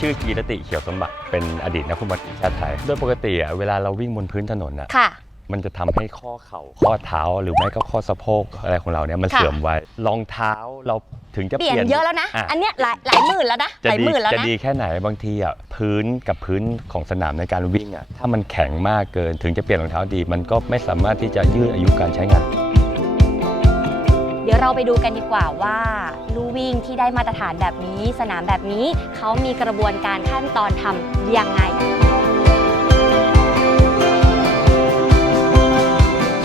ชื่อกีรติเขียวสมบัติเป็นอดีตนักฟุตบอลทีมชาติไทย โดยปกติอะเวลาเราวิ่งบนพื้นถนนอะค่ะ มันจะทำให้ข้อเข่าข้อเท้าหรือไม่ก็ข้อสะโพกอะไรของเราเนี่ยมันค่ะ เสื่อมไว้รองเท้าเราถึงจะเปลี่ยนเยอะแล้วนะอ่อันเนี้ยหลายหลายหมื่นแล้วนะจะหลายดีหมื่นแล้วจะนะ ดีแค่ไหนบางทีอะพื้นกับพื้นของสนามในการวิ่งอะถ้ามันแข็งมากเกินถึงจะเปลี่ยนรองเท้าดี มันก็ไม่สามารถที่จะยืดอายุการใช้งานเดี๋ยวเราไปดูกันดีกว่าว่าลู่วิ่งที่ได้มาตรฐานแบบนี้ สนามแบบนี้เขามีกระบวนการขั้นตอนทำยังไง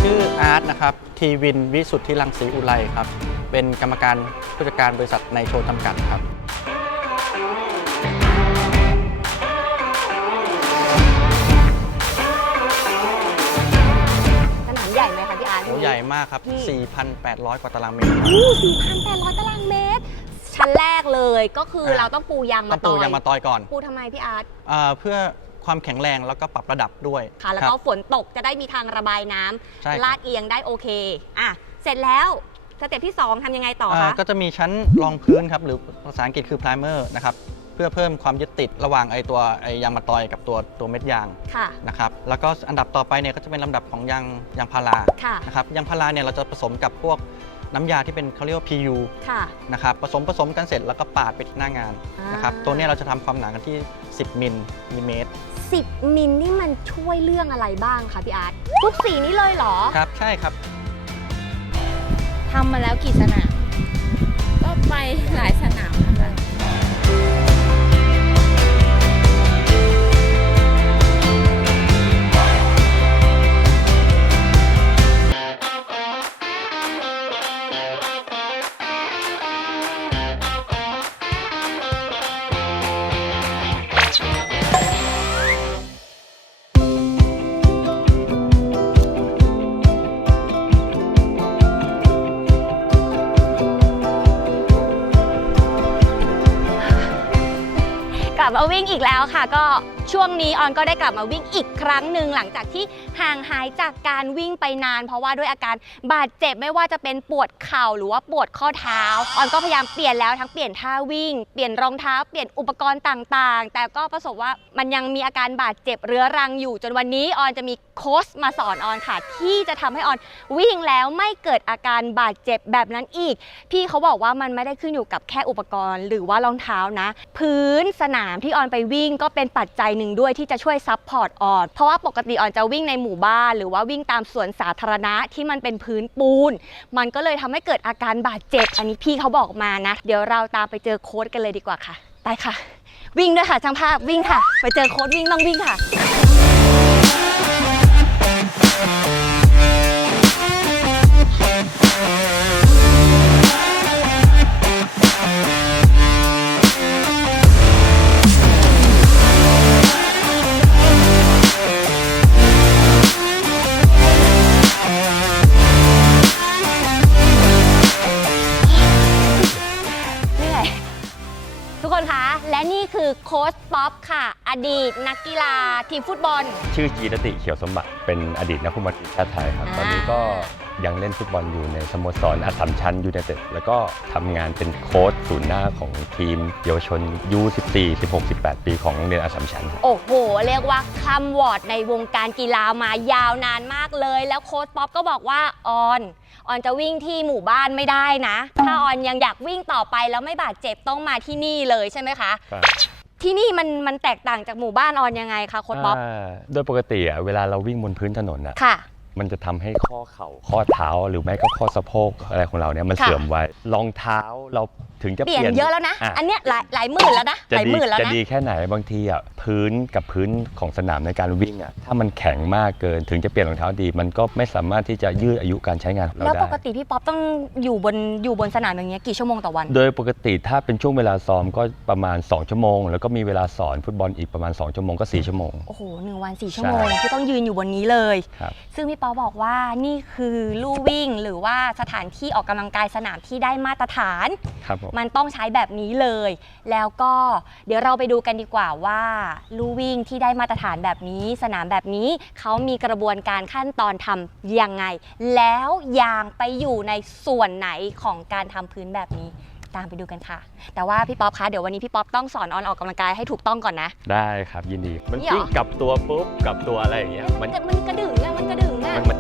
ชื่ออาร์ตนะครับ ทีวินวิสุทธิรังสีอุไรครับ เป็นกรรมการผู้จัดการบริษัทในโชว์จำกัดครับ ใหญ่มากครับที่ 4,800 กว่าตารางเมตรโอ้4,800 ตารางเมตร ชั้นแรกเลยก็คือเราต้องปูยางต้มาองตปูอยยางมาตอยก่อนปูทำไมพี่อาร์ตเอ่อเพื่อความแข็งแรงแล้วก็ปรับระดับด้วยค่ะ แล้วรับก็ฝนตกจะได้มีทางระบายน้ำใช่ครับลาดเอียงได้โอเคอะเสร็จแล้วสเต็ปที่ 2ทำยังไงต่อเอ่อคะ ก็จะมีชั้นรองพื้นครับ หรือภาษาอังกฤษคือ primer นะครับ เพื่อเพิ่มความยึดติดระหว่างไอตัวไอยางมาตอยกับตัวตัวเม็ดยางค่ะ นะครับแล้วก็อันดับต่อไปเนี่ยก็จะเป็นลำดับของยางยางพาราค่ะ นะครับยางพาราเนี่ยเราจะผสมกับพวกน้ำยาที่เป็นเขาเรียกว่า PU ค่ะ นะครับผสมผสมกันเสร็จแล้วก็ปาดไปที่หน้างานนะครับอ่า ตัวเนี้ยเราจะทำความหนากันที่ 10มิลลิเมตร10 มิลนี่มันช่วยเรื่องอะไรบ้างคะพี่อาร์ตทุกสีนี้เลยเหรอ ครับใช่ครับ ทำมาแล้วกี่สนาม ก็ไปหลายสนามนะคะ ลับมาวิ่งอีกแล้วค่ะ ก็ ช่วงนี้ออนก็ได้กลับมาวิ่งอีกครั้งหนึ่งหลังจากที่ห่างหายจากการวิ่งไปนาน เพราะว่าด้วยอาการบาดเจ็บไม่ว่าจะเป็นปวดเข่าหรือว่าปวดข้อเท้า ออนก็พยายามเปลี่ยนแล้วทั้งเปลี่ยนท่าวิ่ง เปลี่ยนรองเท้า เปลี่ยนอุปกรณ์ต่างๆ แต่ก็ประสบว่ามันยังมีอาการบาดเจ็บเรื้อรังอยู่ จนวันนี้ออนจะมีโค้ชมาสอนออนค่ะ ที่จะทำให้ออนวิ่งแล้วไม่เกิดอาการบาดเจ็บแบบนั้นอีก พี่เขาบอกว่ามันไม่ได้ขึ้นอยู่กับแค่อุปกรณ์ หรือว่ารองเท้านะ พื้นสนามที่ออนไปวิ่งก็เป็นปัจจัยหนึ่งด้วยที่จะช่วยซับพอร์ตออนเพราะว่าปกติออนจะวิ่งในหมู่บ้านหรือว่าวิ่งตามสวนสาธารณะที่มันเป็นพื้นปูน มันก็เลยทำให้เกิดอาการบาดเจ็บ อันนี้พี่เขาบอกมานะ เดี๋ยวเราตามไปเจอโค้ดกันเลยดีกว่าค่ะ ไปค่ะ วิ่งด้วยค่ะช่างภาพวิ่งค่ะ ไปเจอโค้ดวิ่งต้องวิ่งค่ะ ทุกคนคะ และนี่คือโค้ชป๊อปค่ะ อดีตนักกีฬาทีมฟุตบอล ชื่อกีรติเขียวสมบัติเป็นอดีตนักฟุตบอลทีมชาติไทยครับอ่าตอนนี้ก็ยังเล่นฟุตบอลอยู่ในสโมสรอัสสัมชัญยูไนเต็ดแล้วก็ทำงานเป็นโค้ชศูนย์หน้าของทีมเยาวชน U14 16 18 ปีของโรงเรียนอัสสัมชัญครับโอ้โห เรียกว่าคำวอร์ดในวงการกีฬามายาวนานมากเลย แล้วโค้ชป๊อปก็บอกว่าออน ออนจะวิ่งที่หมู่บ้านไม่ได้นะ ถ้าออนยังอยากวิ่งต่อไปแล้วไม่บาดเจ็บต้องมาที่นี่เลยใช่ไหมคะที่นี่มันมันแตกต่างจากหมู่บ้านออนยังไงคะโค้ชป๊อปอ่าโดยปกติอะเวลาเราวิ่งบนพื้นถนนอะค่ะ มันจะทำให้ข้อเข่าข้อเท้าหรือไม่ก็ข้อสะโพกอะไรของเราเนี่ยมันค่ะเสื่อมไว้รองเท้าเราถึงจะเปลี่ยนเยอะแล้วนะอ่อันเนี้ยหลายหลายหมื่นแล้วนะหจะลายดีหมื่นแล้วจะนะดีแค่ไหนบางทีอะพื้นกับพื้นของสนามในการวิ่งอะถ้ามันแข็งมากเกินถึงจะเปลี่ยนรองเท้าดี มันก็ไม่สามารถที่จะยืดอายุการใช้งานของเราแล้วได้ปกติพี่ป๊อปต้องอยู่บนอยู่บนสนามอย่างเงี้ยกี่ชั่วโมงต่อวัน โดยปกติถ้าเป็นช่วงเวลาซ้อมก็ประมาณ 2 ชั่วโมง แล้วก็มีเวลาสอนฟุตบอลอีกประมาณ 2 ชั่วโมงก็ 4 ชั่วโมงโอ้โหหนึ่งวันสี่ชั่วโมงใช่ที่ต้องยืนอยู่บนนี้เลยครับซึ่งพี่ป๊อปบอกว่านี่คือลู่วิ่งหรือว่าสถานที่ออกกำลังกายสนามที่ได้มาตรฐาน ครับผม มันต้องใช้แบบนี้เลย แล้วก็เดี๋ยวเราไปดูกันดีกว่าว่าลู่วิ่งที่ได้มาตรฐานแบบนี้ สนามแบบนี้เขามีกระบวนการขั้นตอนทำยังไง แล้วยางไปอยู่ในส่วนไหนของการทำพื้นแบบนี้ไปตามไปดูกันค่ะ แต่ว่าพี่ป๊อปคะเดี๋ยววันนี้พี่ป๊อปต้องสอนออนออกกำลังกายให้ถูกต้องก่อนนะ ได้ครับยินดี มันนี่เหรอกิ้งกลับตัวปุ๊บกลับตัวอะไรอย่างเงี้ยมันมันกระดึงอะมันกระดึง อะมัน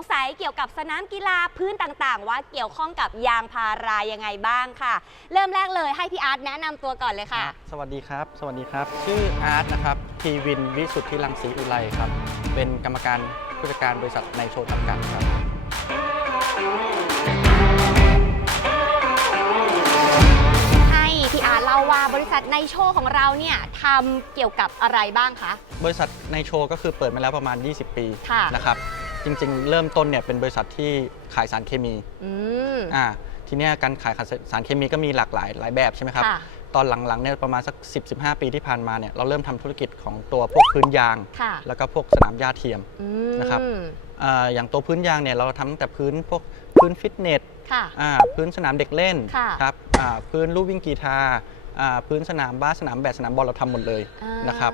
งสัยเกี่ยวกับสนามกีฬาพื้นต่างๆ ว่าเกี่ยวข้องกับยางพารายังไงบ้างค่ะ เริ่มแรกเลยให้พี่อาร์ตแนะนำตัวก่อนเลยค่ะ สวัสดีครับ สวัสดีครับ ชื่ออาร์ตนะครับ ทีวินวิสุทธิรังสีอุไรครับ เป็นกรรมการผู้จัดการบริษัทในโชว์จำกัดครับ ให้พี่อาร์ตเล่าว่าบริษัทในโชว์ของเราเนี่ยทำเกี่ยวกับอะไรบ้างคะ บริษัทในโชว์ก็คือเปิดมาแล้วประมาณ 20 ปีค่ะ นะครับ จริง ๆ เริ่มต้นเนี่ยเป็นบริษัทที่ขายสารเคมีอืม อ่าทีเนี้ยการขายสารเคมีก็มีหลากหลายหลายแบบใช่ไหมครับ ค่ะ ตอนหลังๆเนี่ยประมาณสัก 10-15 ปีที่ผ่านมาเนี่ยเราเริ่มทำธุรกิจของตัวพวกพื้นยาง ค่ะแล้วก็พวกสนามหญ้าเทียม อืมนะครับ อ่าอย่างตัวพื้นยางเนี่ยเราทำตั้งแต่พื้นพวกพื้นฟิตเนส ค่ะ อ่าพื้นสนามเด็กเล่นค่ะครับอ่าพื้นลู่วิ่งกีฬาอ่าพื้นสนามบาสสนามแบดสนามบอลเราทำหมดเลยอ่านะครับ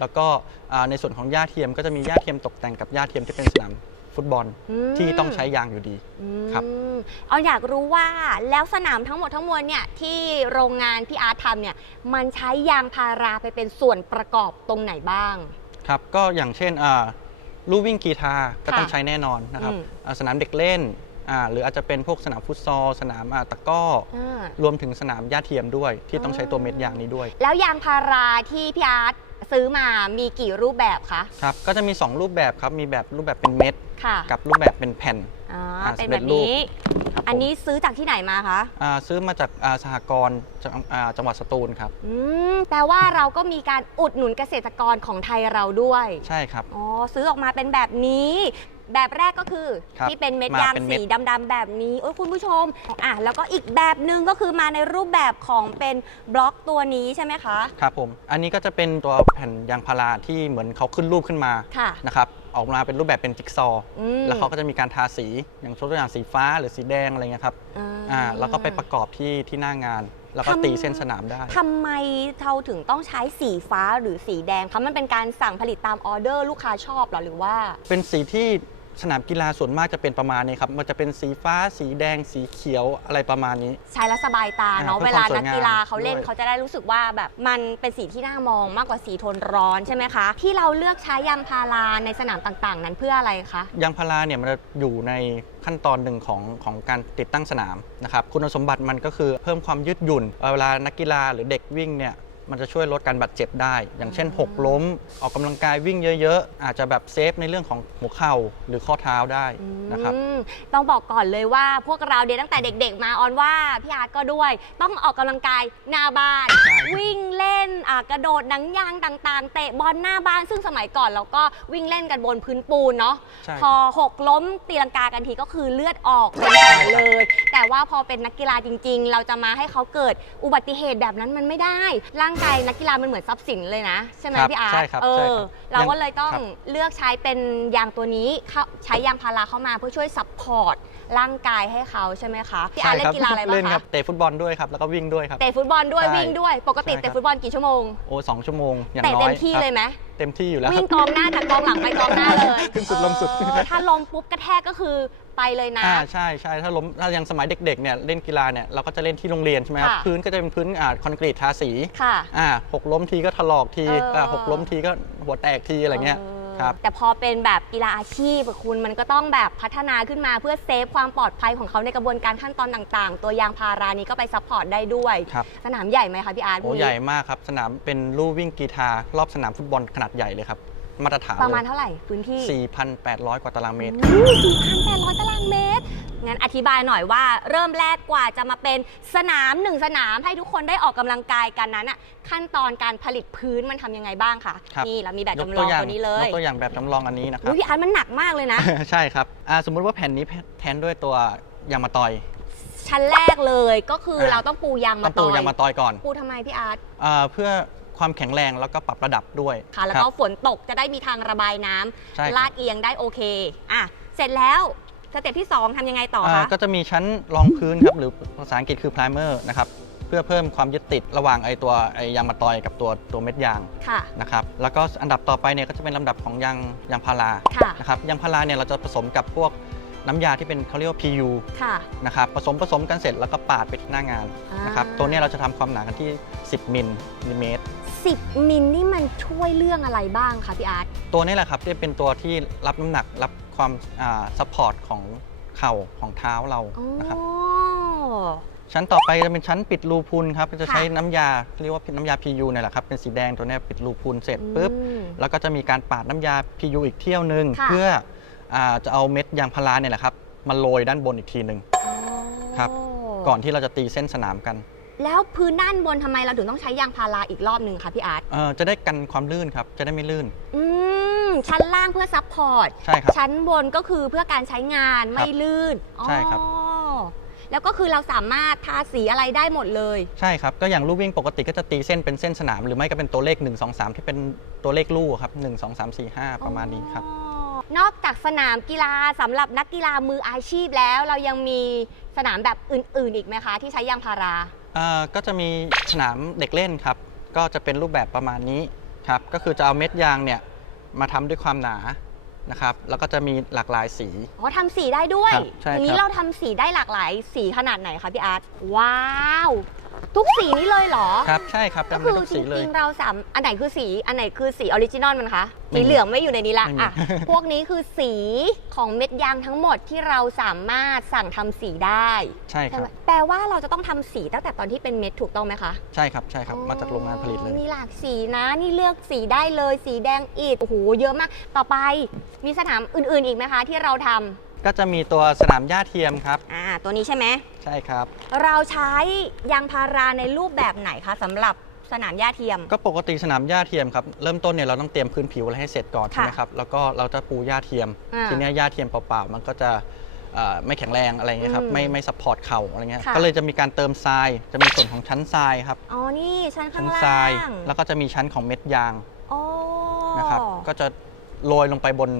แล้วก็อ่าในส่วนของหญ้าเทียมก็จะมีหญ้าเทียมตกแต่งกับหญ้าเทียมที่เป็นสนามฟุตบอลอืมที่ต้องใช้ยางอยู่ดีครับอืมออนอยากรู้ว่าแล้วสนามทั้งหมดทั้งมวลเนี่ยที่โรงงานพี่อาร์ตทำเนี่ยมันใช้ยางพาราไปเป็นส่วนประกอบตรงไหนบ้าง ครับก็อย่างเช่นอ่าลู่วิ่งกีฬาก็ต้องค่ะใช้แน่นอนนะครับอืมอ่าสนามเด็กเล่นอ่าหรืออาจจะเป็นพวกสนามฟุตซอลสนามอ่าตะกร้ออ่ารวมถึงสนามหญ้าเทียมด้วยที่ต้องใช้ตัวเม็ดยางนี้ด้วย แล้วยางพาราที่พี่อาร์ต ซื้อมามีกี่รูปแบบคะครับก็จะมี 2 รูปแบบครับมีแบบรูปแบบเป็นเม็ดค่ะกับรูปแบบเป็นแผ่นอ๋ออ่าเป็นสำเร็แบจบรูปนี้ ครับผม อันนี้ซื้อจากที่ไหนมาคะอ่าซื้อมาจากอ่าสหกรณ์จังอ่าจังหวัดสตูลครับ อืมแปลว่าเราก็มีการอุดหนุนเกษตรกรของไทยเราด้วย ใช่ครับ อ๋อซื้อออกมาเป็นแบบนี้ แบบแรกก็คือครับที่เป็นเม็ดมายางเป็นเม็สีดดำๆแบบนี้โอ้ยคุณผู้ชมอะแล้วก็อีกแบบหนึ่งก็คือมาในรูปแบบของเป็นบล็อกตัวนี้ใช่ไหมคะ ครับผม อันนี้ก็จะเป็นตัวแผ่นยางพาราที่เหมือนเขาขึ้นรูปขึ้นมาค่ะ นะครับ ออกมาเป็นรูปแบบเป็นจิ๊กซอว์อืมแล้วเขาก็จะมีการทาสีอย่างตัวอย่างสีฟ้าหรือสีแดงอะไรเงี้ยครับ อ่าแล้วก็ไปประกอบที่ที่หน้างาน แล้วก็ทำ ตีเส้นสนามได้ ทำไมเราถึงต้องใช้สีฟ้าหรือสีแดงคะมันเป็นการสั่งผลิตตามออเดอร์ลูกค้าชอบเหรอหรือว่า เป็นสีที่ สนามกีฬาส่วนมากจะเป็นประมาณนี้ครับ มันจะเป็นสีฟ้า สีแดง สีเขียวอะไรประมาณนี้ ใช้แล้วสบายตาเนาะ อ่าเพื่เวอลาความสวยนักกีฬาเขาเล่นงามด้วย เขาจะได้รู้สึกว่าแบบมันเป็นสีที่น่ามองมากกว่าสีโทนร้อนใช่ไหมคะ ที่เราเลือกใช้ยางพาราในสนามต่างๆ นั้นเพื่ออะไรคะ ยางพาราเนี่ยมันจะอยู่ในขั้นตอนหนึ่งของของการติดตั้งสนามนะครับ คุณสมบัติมันก็คือเพิ่มความยืดหยุ่นเอ่อเวลานักกีฬาหรือเด็กวิ่งเนี่ย มันจะช่วยลดการบาดเจ็บได้ อย่างเช่นหกล้ม ออกกำลังกายวิ่งเยอะ ๆ อาจจะแบบเซฟในเรื่องของหัวเข่าหรือข้อเท้าได้นะครับอืมต้องบอกก่อนเลยว่าพวกเราเด็กตั้งแต่เด็ก ๆ มาออนว่าพี่อาร์ตก็ด้วย ต้องออกกำลังกายหน้าบ้านใช่วิ่งเล่นอะกระโดดหนังยางต่างๆ เตะบอลหน้าบ้าน ซึ่งสมัยก่อนเราก็วิ่งเล่นกันบนพื้นปูนเนาะใช่พอหกล้มตีลังกากันทีก็คือเลือดออกเป็นแผลเลย แต่ว่าพอเป็นนักกีฬาจริง ๆ เราจะมาให้เขาเกิดอุบัติเหตุแบบนั้นมันไม่ได้ร่างกายนักกีฬามันเหมือนทรัพย์สินเลยนะ ใช่ไหมครับพี่อาร์ตใช่ครับเอใช่อ ครับเราก็เลยต้องครับ เลือกใช้เป็นยางตัวนี้เข้าใช้ยางพาราเข้ามาเพื่อช่วยซัพพอร์ตร่างกายให้เขาใช่ไหมคะพี่อาร์ตเล่นกีฬาอะไรบ้าเล่งนครัคะบเตะฟุตบอลด้วยครับแล้วก็วิ่งด้วยครับ เตะฟุตบอลด้วยใช่วิ่งด้วย ปกติใช่ครับ เตะฟุตบอลกี่ชั่วโมงโอ้สองชั่วโมงอย่างเตะน้อยเต็มที่ครับเลยไหม เต็มที่อยู่แล้วควิ่รังบกองหน้าจากกองหลังไปกองหน้าเลยขึ้นสุดลงสุด เออถ้าลงปุ๊บกระแทกก็คือไปเลยนะ อ่าใช่ใช่ถ้าล้มถ้ายังสมัยเด็กๆเนี่ยเล่นกีฬาเนี่ยเราก็จะเล่นที่โรงเรียนใช่ไหมครับค่ะ พื้นก็จะเป็นพื้นอ่าคอนกรีตทาสีค่ะ อ่าหกล้มทีก็ถลอกทีเอออ่าหกล้มทีก็หัวแตกทีอะไรเงี้ยเออ ครับแต่พอเป็นแบบกีฬาอาชีพอะคุณมันก็ต้องแบบพัฒนาขึ้นมาเพื่อเซฟความปลอดภัยของเขาในกระบวนการขั้นตอนต่างๆ ตัวยางพารานี้ก็ไปซัพพอร์ตได้ด้วย ครับ สนามใหญ่ไหมคะพี่อาร์ตโอ้ใหญ่มากครับ สนามเป็นลู่วิ่งกีฬารอบสนามฟุตบอลขนาดใหญ่เลยครับ มาตรฐานประมาณเลยเท่าไหร่พื้นที่ 4,800 กว่าตารางเมตรสี่พันแปดร้อยตารางเมตร งั้นอธิบายหน่อยว่าเริ่มแรกกว่าจะมาเป็นสนามหนึ่งสนามให้ทุกคนได้ออกกำลังกายกันนั้นอะขั้นตอนการผลิตพื้นมันทำยังไงบ้างคะครับนี่เรามีแบบยกจำลตัวองอย่างตัวนี้เลยยกตัวอย่างแบบจำลองอันนี้นะครัอุ๊บยพี่อาร์ตมันหนักมากเลยนะ ใช่ครับอ่าสมมุติว่าแผ่นนี้แทนด้วยตัวยางมะตอยชั้นแรกเลยก็คืออ่าเราต้องปูยางต้มาองตปูอยยางมะตอยก่อน ปูทำไมพี่อาร์ตอ่าเพื่อ ความแข็งแรงแล้วก็ปรับระดับด้วยค่ะแล้วครัก็บฝนตกจะได้มีทางระบายน้ำใช่ครับลาดเอียงได้โอเคอะเสร็จแล้วสเต็ปที่ 2ทำยังไงต่ออ่าคะก็จะมีชั้นรองพื้นครับหรือภาษาอังกฤษคือ primer นะครับเพื่อเพิ่มความยึดติดระหว่างไอตัวไอยางมะตอยกับตัวตัวเม็ดยางค่ะนะครับแล้วก็อันดับต่อไปเนี่ยก็จะเป็นลำดับของยางยางพาราค่ะนะครับยางพาราเนี่ยเราจะผสมกับพวกน้ำยาที่เป็นเขาเรียกว่า PU ค่ะนะครับผสมผสมกันเสร็จแล้วก็ปาดไปหน้างานนะครับอ่าตัวเนี้เราจะทำความหนากันที่ 10มิลลิเมตร 10 มิลนี่มันช่วยเรื่องอะไรบ้างคะพี่อาร์ต ตัวนี้แหละครับที่เป็นตัวที่รับน้ำหนักรับความซัพพอร์ตของเข่าของเท้าเรานะครับอ๋อชั้นต่อไปจะเป็นชั้นปิดรูพุนครับจะค่ะใช้น้ำยาเรียกว่าน้ำยา PU เนี่ยแหละครับเป็นสีแดงตัวเนี้ยปิดรูพุนเสร็จปุ๊บอืมแล้วก็จะมีการปาดน้ำยา PU อีกเที่ยวหนึ่งค่ะเพื่ออาจะเอาเม็ดยางพาราเนี่ยแหละครับมาโรยด้านบนอีกทีหนึ่งอ๋อครับก่อนที่เราจะตีเส้นสนามกัน แล้วพื้นด้านบนทำไมเราถึงต้องใช้ยางพาราอีกรอบหนึ่งคะพี่อาร์ตเอ่อจะได้กันความลื่นครับ จะได้ไม่ลื่น อืมชั้นล่างเพื่อซับพอร์ต ใช่ครับ ชั้นบนก็คือเพื่อการใช้งานไม่ลื่นใช่ครับ อ๋อแล้วก็คือเราสามารถทาสีอะไรได้หมดเลย ใช่ครับ ก็อย่างลู่วิ่งปกติก็จะตีเส้นเป็นเส้นสนาม หรือไม่ก็เป็นตัวเลข 1 2 3 ที่เป็นตัวเลขลู่ครับ 1 2 3 4 5 ประมาณนี้ครับ อ๋อนอกจากสนามกีฬาสำหรับนักกีฬามืออาชีพแล้ว เรายังมีสนามแบบอื่น ๆ อีกไหมคะ ที่ใช้ยางพาราเอ่อก็จะมีสนามเด็กเล่นครับ ก็จะเป็นรูปแบบประมาณนี้ครับ ก็คือจะเอาเม็ดยางเนี่ยมาทำด้วยความหนานะครับ แล้วก็จะมีหลากหลายสี อ๋อทำสีได้ด้วยครับใช่อย่างนี้ครับเราทำสีได้หลากหลายสีขนาดไหนคะพี่อาร์ตว้าว ทุกสีนี้เลยเหรอ ครับใช่ครับก็ทำคืได้อทุกจสีเลยริงๆเราสามอันไหนคือสีอันไหนคือสีออริจินอลมันคะไม่สีมีเหลืองไม่อยู่ในนี้ละไม่มีอะพวกนี้คือสีของเม็ดยางทั้งหมดที่เราสามารถสั่งทำสีได้ใช่คใช่รับไหมแปลว่าเราจะต้องทำสีตั้งแต่ตอนที่เป็นเม็ดถูกต้องไหมคะใช่ครับใช่ครับมาจากโรงงานผลิตเลยอ๋อมีหลากสีนะนี่เลือกสีได้เลย สีแดงอิฐโอ้โหเยอะมาก ต่อไปมีสนามอื่น ๆอีกไหมคะ ที่เราทำ ก็จะมีตัวสนามหญ้าเทียมครับ อ่าตัวนี้ใช่ไหมใช่ครับ เราใช้ยางพาราในรูปแบบไหนคะสำหรับสนามหญ้าเทียม ก็ปกติสนามหญ้าเทียมครับ เริ่มต้นเนี่ยเราต้องเตรียมพื้นผิวอะไรให้เสร็จก่อนค่ะใช่ไหมครับ แล้วก็เราจะปูหญ้าเทียม อ่าทีเนี้ยหญ้าเทียมเปล่าๆ มันก็จะเอ่อไม่แข็งแรงอะไรเงี้ยครับ อืมไม่ไม่ซัพพอร์ตเข่าอะไรเงี้ย ค่ะ ก็เลยจะมีการเติมทราย จะมีส่วนของชั้นทรายครับ อ๋อนี่ชั้นข้าชั้งนล่างทรายแล้วก็จะมีชั้นของเม็ดยางอ๋อนะครับ ก็จะโรยลงไปบน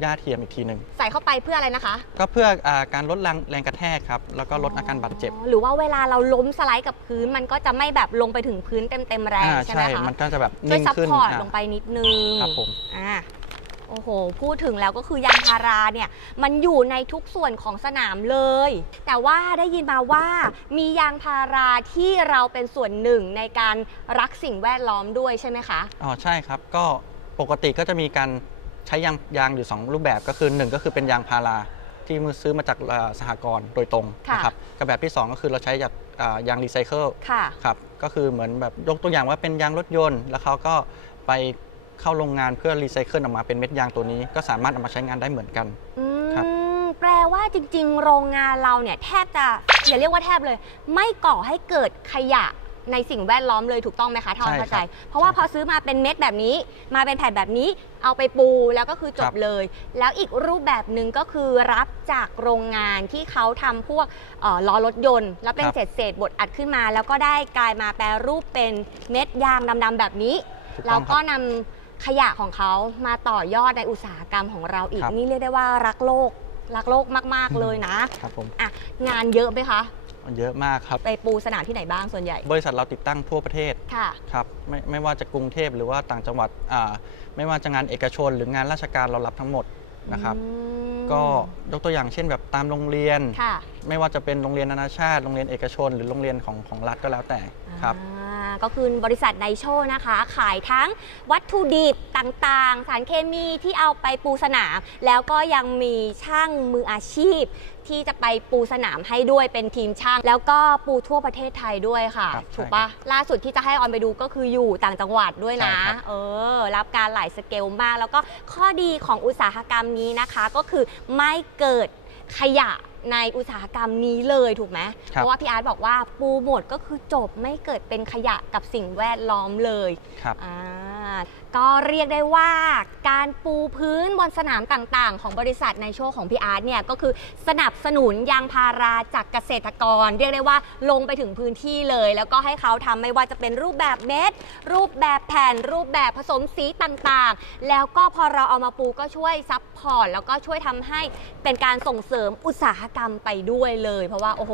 หญ้าเทียมอีกทีหนึ่งใส่เข้าไปเพื่ออะไรนะคะก็เพื่ออาการลดแรงแรงกระแทกครับแล้วก็ลดอาการบาดเจ็บอ๋อหรือว่าเวลาเราล้มสไลด์กับพื้นมันก็จะไม่แบบลงไปถึงพื้นเต็มๆแรงอ่าใช่ไหมใช่คะมันก็จะแบบช่วยนิ่งซัพขึ้นพอร์ตอ่าลงไปนิดนึง ครับผม อ่าโอ้โห พูดถึงแล้วก็คือยางพาราเนี่ย มันอยู่ในทุกส่วนของสนามเลย แต่ว่าได้ยินมาว่ามียางพาราที่เราเป็นส่วนหนึ่งในการรักสิ่งแวดล้อมด้วยใช่ไหมคะ อ๋อใช่ครับก็ปกติก็จะมีการใช้ยางยางอยู่ 2 รูปแบบก็คือ 1 ก็คือเป็นยางพาราที่มือซื้อมาจากเอ่อสหกรณ์โดยตรงค่ะนะครับกับแบบที่ 2 ก็คือเราใช้จากอ่ายางรีไซเคิลค่ะครับก็คือเหมือนแบบยกตัวอย่างว่าเป็นยางรถยนต์ แล้วเขาก็ไปเข้าโรงงานเพื่อรีไซเคิลออกมาเป็นเม็ดยางตัวนี้ ก็สามารถเอามาใช้งานได้เหมือนกันอืครับมแปลว่าจริง ๆ โรงงานเราเนี่ยแทบจะอย่าเรียกว่าแทบเลย ไม่ก่อให้เกิดขยะ ในสิ่งแวดล้อมเลยถูกต้องไหมคะทอใช่นครับเข้าใจเพราะว่าใช่พอซื้อมาเป็นเม็ดแบบนี้ มาเป็นแผ่นแบบนี้ เอาไปปูแล้วก็คือจครับบเลย แล้วอีกรูปแบบหนึ่งก็คือรับจากโรงงานที่เขาทำพวกเอ่อล้อรถยนต์ แล้วเป็นเศษเศษๆบดอัดขึ้นมา แล้วก็ได้กลายมาแปรรูปเป็นเม็ดยางดำๆแบบนี้ ถูกต้แล้อวงคก็รับ นำขยะของเขามาต่อยอดในอุตสาหกรรมของเราอีกครับ นี่เรียกได้ว่ารักโลกรักโลกมาก ๆ เลยนะ ครับผม อะงานเยอะไหมคะ เยอะมากครับ ไปปูสนามที่ไหนบ้างส่วนใหญ่ บริษัทเราติดตั้งทั่วประเทศค่ะ ครับไม่ไม่ว่าจะกรุงเทพหรือว่าต่างจังหวัดอ่าไม่ว่าจะงานเอกชนหรืองานราชการเรารับทั้งหมดนะครับ อืมก็ยกตัวอย่างเช่นแบบตามโรงเรียน ค่ะไม่ว่าจะเป็นโรงเรียนนานาชาติ โรงเรียนเอกชน หรือโรงเรียนของของรัฐก็แล้วแต่ครับ อ่า ก็คือบริษัทไนโชนะคะ ขายทั้งวัตถุดิบต่างๆ สารเคมีที่เอาไปปูสนาม แล้วก็ยังมีช่างมืออาชีพ ที่จะไปปูสนามให้ด้วยเป็นทีมช่าง แล้วก็ปูทั่วประเทศไทยด้วยค่ะครับถูกใช่ปะล่าสุดที่จะให้ออนไปดูก็คืออยู่ต่างจังหวัดด้วยนะใช่ครับ เออ รับการหลายสเกลมาก แล้วก็ข้อดีของอุตสาหกรรมนี้นะคะ ก็คือไม่เกิดขยะ ในอุตสาหกรรมนี้เลยถูกไหมครัเพบราะว่าพี่อาร์ตบอกว่าปูหมดก็คือจบไม่เกิดเป็นขยะกับสิ่งแวดล้อมเลยครับ อ่าก็เรียกได้ว่าการปูพื้นบนสนามต่างๆ ของบริษัทในโชว์ของพี่อาร์ตเนี่ยก็คือสนับสนุนยางพาราจากเกษตรกร เรียกได้ว่าลงไปถึงพื้นที่เลย แล้วก็ให้เขาทำไม่ว่าจะเป็นรูปแบบเม็ด รูปแบบแผ่น รูปแบบผสมสีต่างๆ แล้วก็พอเราเอามาปูก็ช่วยซับพอร์ตแล้วก็ช่วยทำให้เป็นการส่งเสริมอุตสาหกรรมไปด้วยเลย เพราะว่าโอ้โห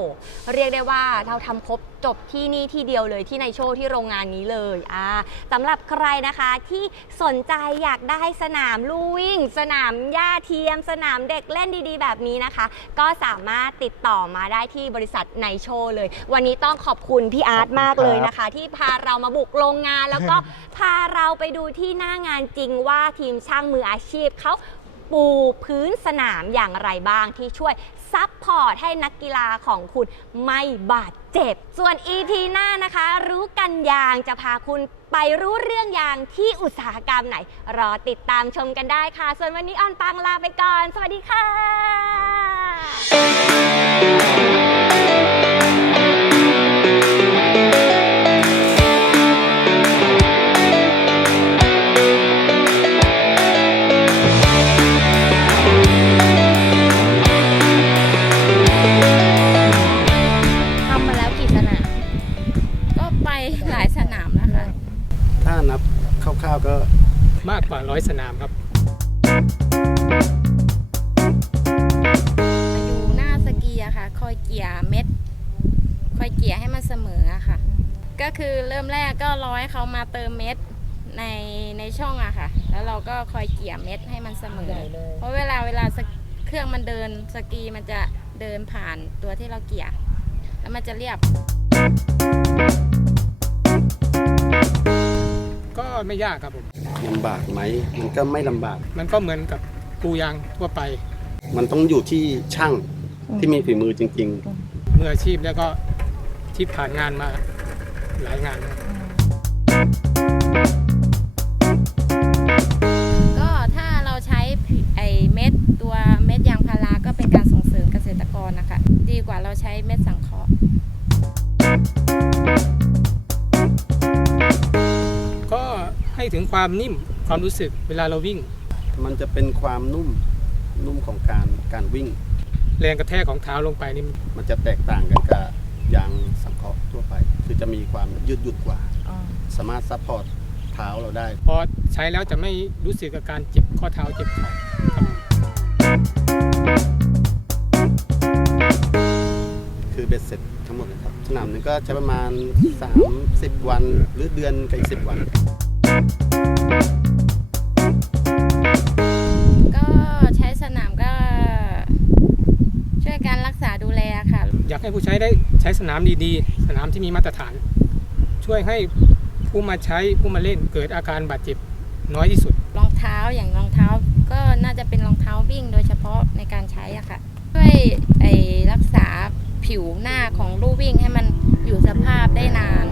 เรียกได้ว่าเราทำครบจบที่นี่ที่เดียวเลยที่ในโชว์ที่โรงงานนี้เลยอ่าสำหรับใครนะคะที่สนใจอยากได้สนามลู่วิ่ง สนามหญ้าเทียม สนามเด็กเล่นดีๆ แบบนี้นะคะ ก็สามารถติดต่อมาได้ที่บริษัทในโชว์เลย วันนี้ต้องขอบคุณพี่อาร์ตมากเลยนะคะ ที่พาเรามาบุกโรงงาน แล้วก็พาเราไปดูที่หน้างานจริงว่าทีมช่างมืออาชีพเขาปูพื้นสนามอย่างไรบ้างที่ช่วย ซัพพอร์ตให้นักกีฬาของคุณไม่บาดเจ็บ ส่วน EP หน้านะคะ รู้กันยางจะพาคุณไปรู้เรื่องยางที่อุตสาหกรรมไหน รอติดตามชมกันได้ค่ะ ส่วนวันนี้ออนปังลาไปก่อน สวัสดีค่ะ เม็ดให้มันเสมอเพราะเวลาเวลาสกเครื่องมันเดินสกีมันจะเดินผ่านตัวที่เราเกี่ย แล้วมันจะเรียบ ก็ไม่ยากครับผม ลำบากไหม มันก็ไม่ลำบาก มันก็เหมือนกับปูยางทั่วไป มันต้องอยู่ที่ช่างที่มีฝีมือจริงมืออาชีพแล้วก็ที่ผ่านงานมาหลายงานนะครับ ให้ถึงความนิ่มความรู้สึกเวลาเราวิ่งๆมันจะเป็นความนุ่มนุ่มของการการวิ่ง แรงกระแทกของเท้าลงไปนี่มันจะแตกต่างกันกับยางสังเคราะห์ทั่วไป คือจะมีความยืดหยุ่นกว่า สามารถซัพพอร์ตเท้าเราได้ พอใช้แล้วจะไม่รู้สึกกับการเจ็บข้อเท้าเจ็บเข่าครับคือเบ็ดเสร็จทั้งหมดเลยครับสนามหนึงก็ใช้ประมาณ 30 วันหรือเดือนกับอีก10 วัน ก็ใช้สนามก็ช่วยการรักษาดูแลค่ะ อยากให้ผู้ใช้ได้ใช้สนามดีๆ สนามที่มีมาตรฐาน ช่วยให้ผู้มาใช้ผู้มาเล่นเกิดอาการบาดเจ็บน้อยที่สุด รองเท้าอย่างรองเท้าก็น่าจะเป็นรองเท้าวิ่งโดยเฉพาะในการใช้อะค่ะช่วยไอรักษาผิวหน้าของลู่วิ่งให้มันอยู่สภาพได้นาน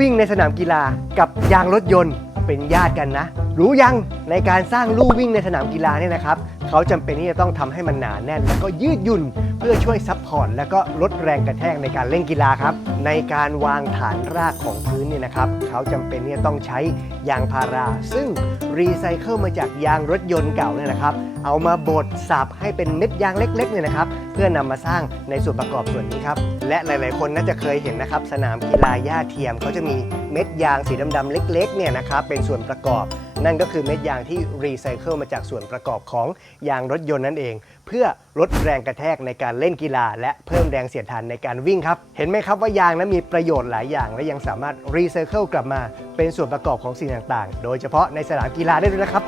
วิ่งในสนามกีฬากับยางรถยนต์เป็นญาติกันนะ รู้ยังในการสร้างลู่วิ่งในสนามกีฬาเนี่ยนะครับ เขาจำเป็นที่จะต้องทำให้มันหนาแน่น แล้วก็ยืดหยุ่นเพื่อช่วยซับพอร์ตแล้วก็ลดแรงกระแทกในการเล่นกีฬาครับ ในการวางฐานรากของพื้นเนี่ยนะครับ เขาจำเป็นที่จะต้องใช้ยางพารา ซึ่งรีไซเคิลมาจากยางรถยนต์เก่าเนี่ยนะครับ เอามาบดสับให้เป็นเม็ดยางเล็กๆเนี่ยนะครับ เพื่อนำมาสร้างในส่วนประกอบส่วนนี้ครับ และหลาย ๆ คนน่าจะเคยเห็นนะครับ สนามกีฬาหญ้าเทียมเขาจะมีเม็ดยางสีดำๆเล็ก ๆ เนี่ยนะครับ เป็นส่วนประกอบ นั่นก็คือเม็ดยางที่รีไซเคิลมาจากส่วนประกอบของยางรถยนต์นั่นเอง เพื่อลดแรงกระแทกในการเล่นกีฬา และเพิ่มแรงเสียดทานในการวิ่งครับ เห็นไหมครับว่ายางนั้นมีประโยชน์หลายอย่าง และยังสามารถรีไซเคิลกลับมา เป็นส่วนประกอบของสิ่งต่างๆ โดยเฉพาะในสนามกีฬาได้ด้วยนะครับ